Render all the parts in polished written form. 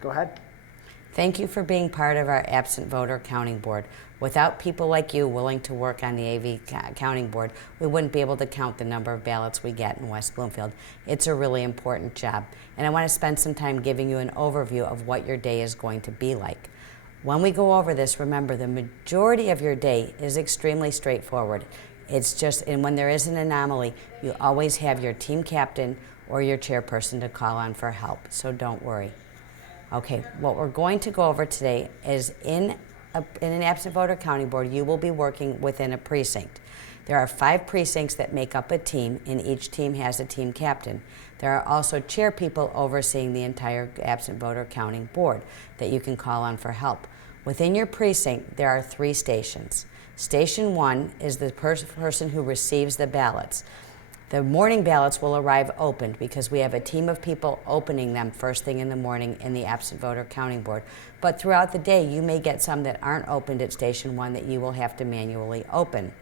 Go ahead. Thank you for being part of our absent voter counting board. Without people like you willing to work on the AV counting board, we wouldn't be able to count the number of ballots we get in West Bloomfield. It's a really important job, and I want to spend some time giving you an overview of what your day is going to be like. When we go over this, remember the majority of your day is extremely straightforward. It's just, and when there is an anomaly, you always have your team captain or your chairperson to call on for help, so don't worry. Okay, what we're going to go over today is in an absent voter counting board, you will be working within a precinct. There are 5 precincts that make up a team, and each team has a team captain. There are also chair people overseeing the entire absent voter counting board that you can call on for help. Within your precinct, there are 3 stations. Station 1 is the person who receives the ballots. The morning ballots will arrive opened because we have a team of people opening them first thing in the morning in the absent voter counting board. But throughout the day, you may get some that aren't opened at Station 1 that you will have to manually open.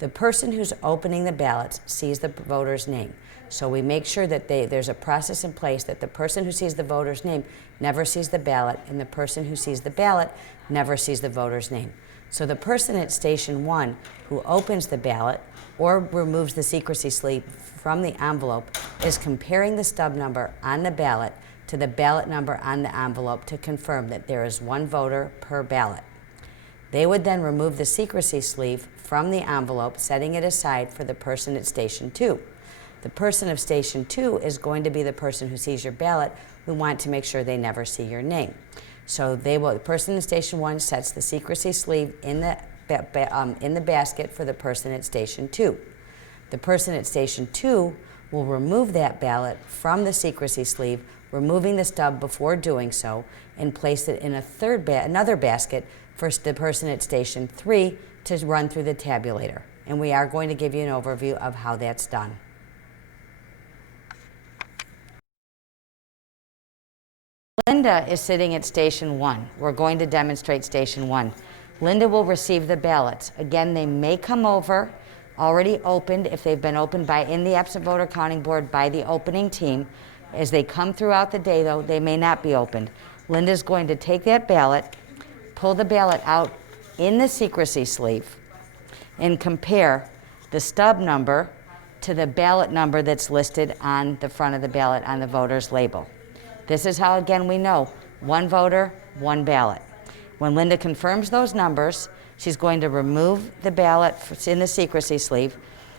The person who's opening the ballots sees the voter's name. So we make sure that there's a process in place that the person who sees the voter's name never sees the ballot, and the person who sees the ballot never sees the voter's name. So the person at Station 1 who opens the ballot or removes the secrecy sleeve from the envelope is comparing the stub number on the ballot to the ballot number on the envelope to confirm that there is 1 voter per ballot. They would then remove the secrecy sleeve from the envelope, setting it aside for the person at Station 2. The person of Station 2 is going to be the person who sees your ballot. We want to make sure they never see your name. So the person in Station 1 sets the secrecy sleeve in the basket for the person at Station 2. The person at Station 2 will remove that ballot from the secrecy sleeve, removing the stub before doing so, and place it in another basket for the person at Station 3 to run through the tabulator. And we are going to give you an overview of how that's done. Linda is sitting at Station 1. We're going to demonstrate Station 1. Linda will receive the ballots. Again, they may come over already opened if they've been opened in the absent voter counting board by the opening team. As they come throughout the day, though, they may not be opened. Linda's going to take that ballot, pull the ballot out in the secrecy sleeve, and compare the stub number to the ballot number that's listed on the front of the ballot on the voter's label. This is how, again, we know 1 voter, 1 ballot. When Linda confirms those numbers, she's going to remove the ballot in the secrecy sleeve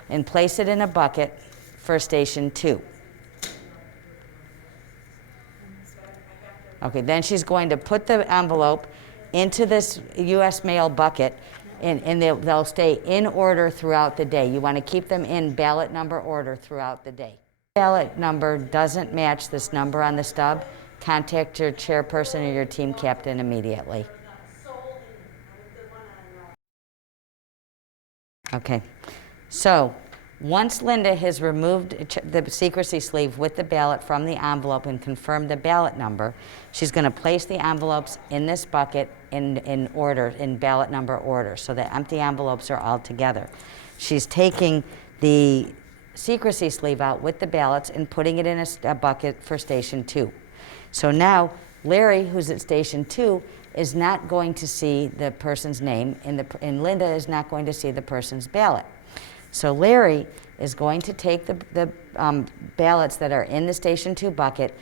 and place it in a bucket for Station 2. Okay, then she's going to put the envelope into this U.S. mail bucket, and they'll stay in order throughout the day. You want to keep them in ballot number order throughout the day. Ballot number doesn't match this number on the stub, contact your chairperson or your team captain immediately. Okay, so once Linda has removed the secrecy sleeve with the ballot from the envelope and confirmed the ballot number, she's going to place the envelopes in this bucket in order, in ballot number order, so the empty envelopes are all together. She's taking the secrecy sleeve out with the ballots and putting it in a bucket for Station 2. So now Larry, who's at Station 2, is not going to see the person's name, and Linda is not going to see the person's ballot. So Larry is going to take the ballots that are in the Station 2 bucket,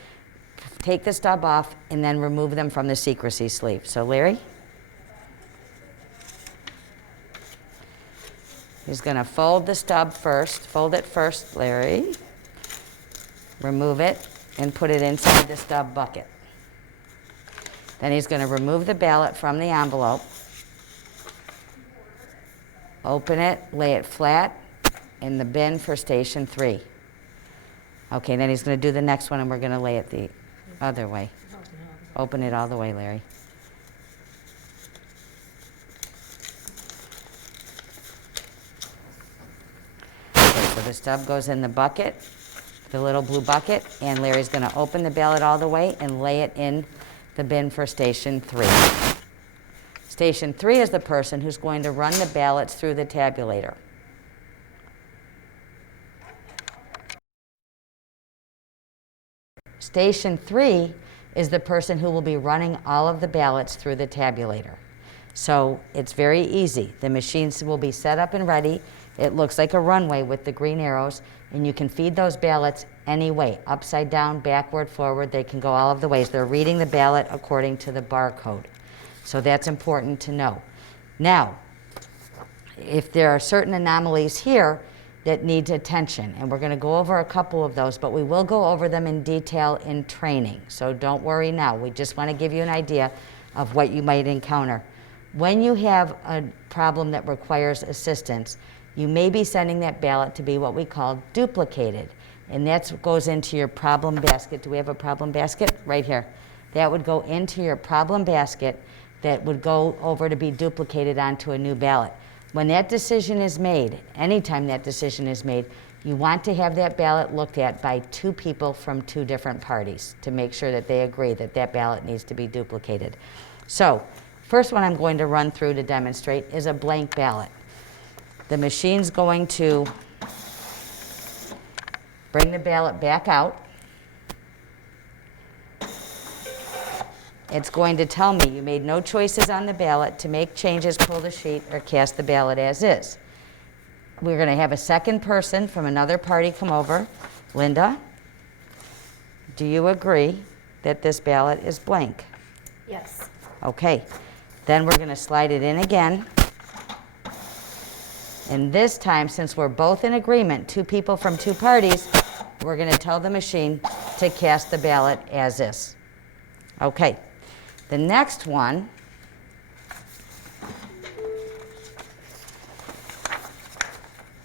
take the stub off, and then remove them from the secrecy sleeve. So Larry? He's going to fold the stub first. Fold it first, Larry. Remove it and put it inside the stub bucket. Then he's going to remove the ballot from the envelope, open it, lay it flat in the bin for Station 3. Okay, then he's going to do the next one, and we're going to lay it the other way. Open it all the way, Larry. Okay, so the stub goes in the bucket, the little blue bucket, and Larry's going to open the ballot all the way and lay it in the bin for Station 3. Station 3 is the person who's going to run the ballots through the tabulator. Station 3 is the person who will be running all of the ballots through the tabulator. So it's very easy. The machines will be set up and ready. It looks like a runway with the green arrows, and you can feed those ballots any way, upside down, backward, forward. They can go all of the ways. They're reading the ballot according to the barcode. So that's important to know. Now, if there are certain anomalies here that need attention, and we're going to go over a couple of those, but we will go over them in detail in training. So don't worry now. We just want to give you an idea of what you might encounter. When you have a problem that requires assistance, you may be sending that ballot to be what we call duplicated. And that goes into your problem basket. Do we have a problem basket? Right here. That would go into your problem basket that would go over to be duplicated onto a new ballot. When that decision is made, anytime that decision is made, you want to have that ballot looked at by 2 people from 2 different parties to make sure that they agree that that ballot needs to be duplicated. So, first one I'm going to run through to demonstrate is a blank ballot. The machine's going to bring the ballot back out. It's going to tell me you made no choices on the ballot to make changes, pull the sheet, or cast the ballot as is. We're going to have a second person from another party come over. Linda, do you agree that this ballot is blank? Yes. Okay. Then we're going to slide it in again. And this time, since we're both in agreement, 2 people from 2 parties, we're going to tell the machine to cast the ballot as is. Okay. The next one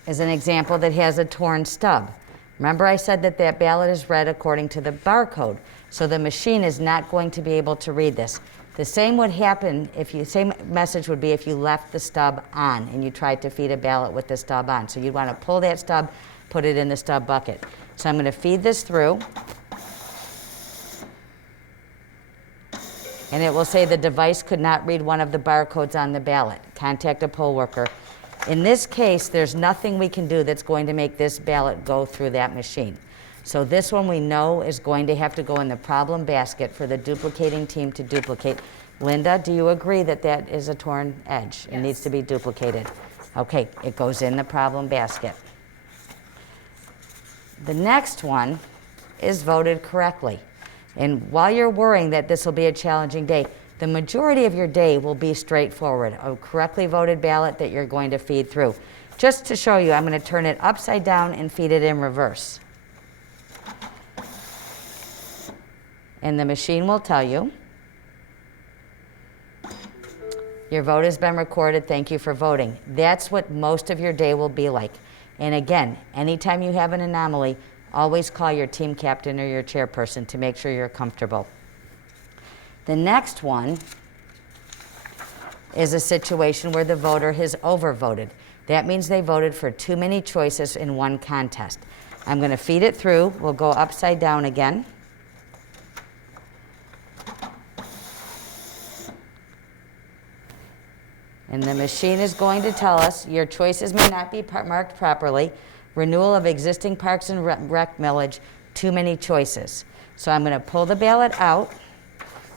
is an example that has a torn stub. Remember I said that that ballot is read according to the barcode, so the machine is not going to be able to read this. The same would happen same message would be if you left the stub on and you tried to feed a ballot with the stub on. So you'd want to pull that stub, put it in the stub bucket. So I'm going to feed this through. And it will say the device could not read one of the barcodes on the ballot. Contact a poll worker. In this case, there's nothing we can do that's going to make this ballot go through that machine. So this one we know is going to have to go in the problem basket for the duplicating team to duplicate. Linda, do you agree that that is a torn edge? Yes. It needs to be duplicated. Okay, it goes in the problem basket. The next one is voted correctly. And while you're worrying that this will be a challenging day, the majority of your day will be straightforward. A correctly voted ballot that you're going to feed through. Just to show you, I'm going to turn it upside down and feed it in reverse. And the machine will tell you, your vote has been recorded, thank you for voting. That's what most of your day will be like. And again, anytime you have an anomaly, always call your team captain or your chairperson to make sure you're comfortable. The next one is a situation where the voter has overvoted. That means they voted for too many choices in one contest. I'm going to feed it through. We'll go upside down again. And the machine is going to tell us your choices may not be marked properly. Renewal of existing parks and rec millage, too many choices. So I'm going to pull the ballot out.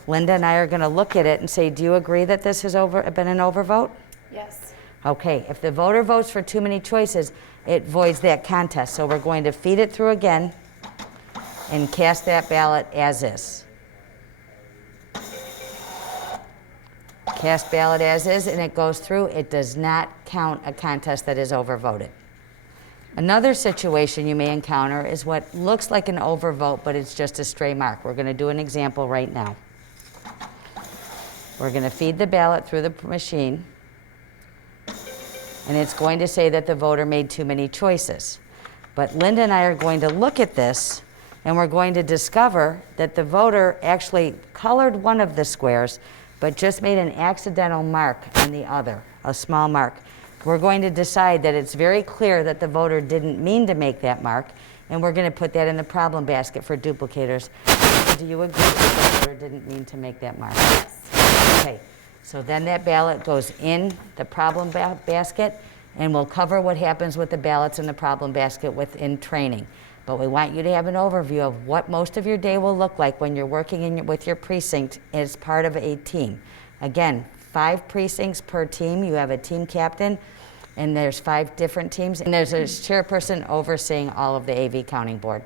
Linda and I are going to look at it and say, do you agree that this has been an overvote? Yes. Okay, if the voter votes for too many choices, it voids that contest. So we're going to feed it through again and cast that ballot as is. Cast ballot as is, and it goes through. It does not count a contest that is overvoted. Another situation you may encounter is what looks like an overvote, but it's just a stray mark. We're going to do an example right now. We're going to feed the ballot through the machine, and it's going to say that the voter made too many choices. But Linda and I are going to look at this, and we're going to discover that the voter actually colored one of the squares, but just made an accidental mark on the other, a small mark. We're going to decide that it's very clear that the voter didn't mean to make that mark, and we're going to put that in the problem basket for duplicators. Do you agree that the voter didn't mean to make that mark? Yes. Okay, so then that ballot goes in the problem basket, and we'll cover what happens with the ballots in the problem basket within training. but we want you to have an overview of what most of your day will look like when you're working with your precinct as part of a team. Again, 5 precincts per team. You have a team captain, and there's 5 different teams, and there's a chairperson overseeing all of the AV Counting Board.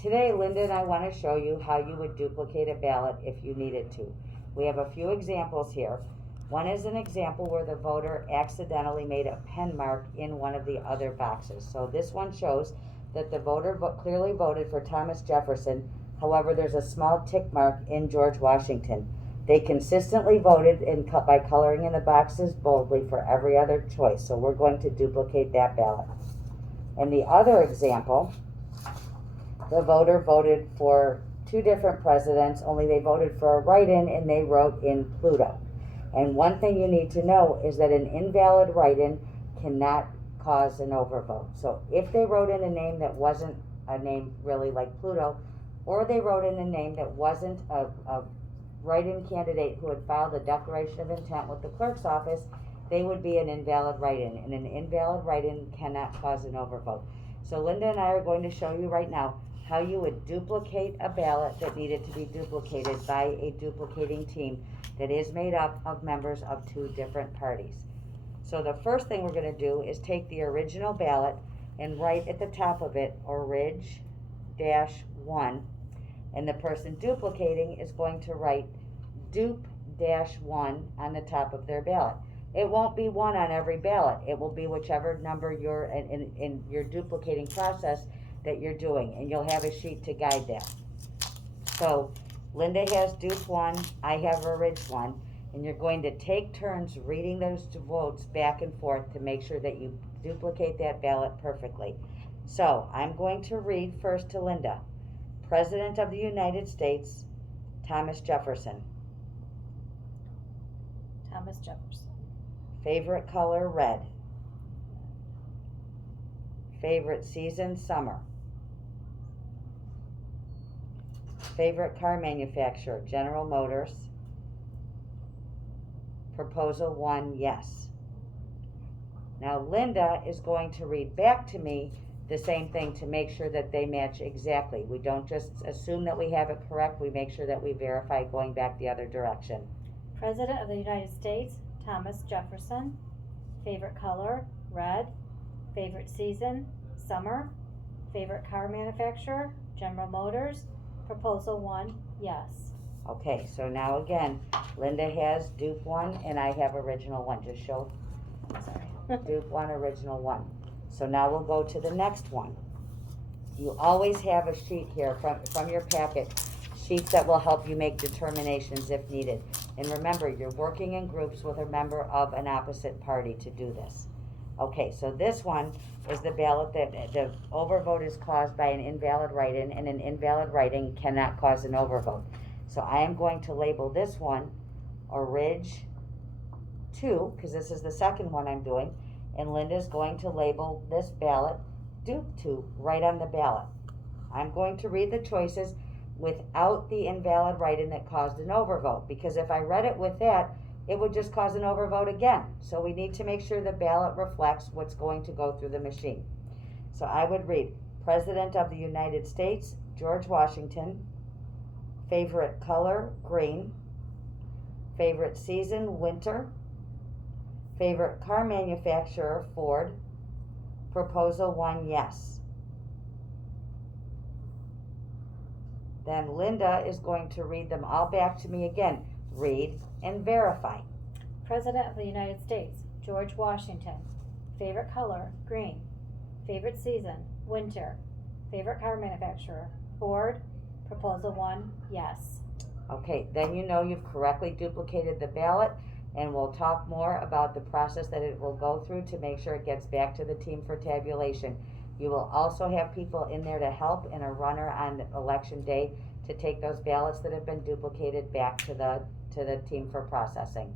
Today, Linda and I want to show you how you would duplicate a ballot if you needed to. We have a few examples here. One is an example where the voter accidentally made a pen mark in one of the other boxes. So this one shows that the voter clearly voted for Thomas Jefferson. However, there's a small tick mark in George Washington. They consistently voted by coloring in the boxes boldly for every other choice. So we're going to duplicate that ballot. And the other example, the voter voted for 2 different presidents, only they voted for a write-in and they wrote in Pluto. And one thing you need to know is that an invalid write-in cannot cause an overvote. So if they wrote in a name that wasn't a name really like Pluto, or they wrote in a name that wasn't a write-in candidate who had filed a declaration of intent with the clerk's office, they would be an invalid write-in, and an invalid write-in cannot cause an overvote. So Linda and I are going to show you right now how you would duplicate a ballot that needed to be duplicated by a duplicating team that is made up of members of 2 different parties. So the first thing we're going to do is take the original ballot and write at the top of it, Orig-1, and the person duplicating is going to write Dup-1 on the top of their ballot. It won't be 1 on every ballot. It will be whichever number you're in your duplicating process that you're doing, and you'll have a sheet to guide that. So Linda has Dup-1, I have Orig-1, and you're going to take turns reading those votes back and forth to make sure that you duplicate that ballot perfectly. So I'm going to read first to Linda. President of the United States, Thomas Jefferson. Thomas Jefferson. Favorite color, red. Favorite season, summer. Favorite car manufacturer, General Motors. Proposal 1, yes. Now Linda is going to read back to me the same thing to make sure that they match exactly. We don't just assume that we have it correct, we make sure that we verify going back the other direction. President of the United States, Thomas Jefferson. Favorite color, red. Favorite season, summer. Favorite car manufacturer, General Motors. Proposal 1, yes. Okay, so now again, Linda has Dup-1 and I have Original 1. Just show Sorry. Dup-1, Original 1. So now we'll go to the next one. You always have a sheet here from your packet, sheets that will help you make determinations if needed. And remember, you're working in groups with a member of an opposite party to do this. Okay, so this one is the ballot that the overvote is caused by an invalid write-in, and an invalid write-in cannot cause an overvote. So I am going to label this one Orig-2, because this is the second one I'm doing, and Linda's going to label this ballot Dup-2 right on the ballot. I'm going to read the choices without the invalid write-in that caused an overvote, because if I read it with that, it would just cause an overvote again. So we need to make sure the ballot reflects what's going to go through the machine. So I would read, President of the United States, George Washington. Favorite color, green. Favorite season, winter. Favorite car manufacturer, Ford. Proposal 1, yes. Then Linda is going to read them all back to me again. Read and verify. President of the United States, George Washington. Favorite color, green. Favorite season, winter. Favorite car manufacturer, Ford. Proposal 1, yes. Okay, then you know you've correctly duplicated the ballot, and we'll talk more about the process that it will go through to make sure it gets back to the team for tabulation. You will also have people in there to help and a runner on election day to take those ballots that have been duplicated back to the team for processing.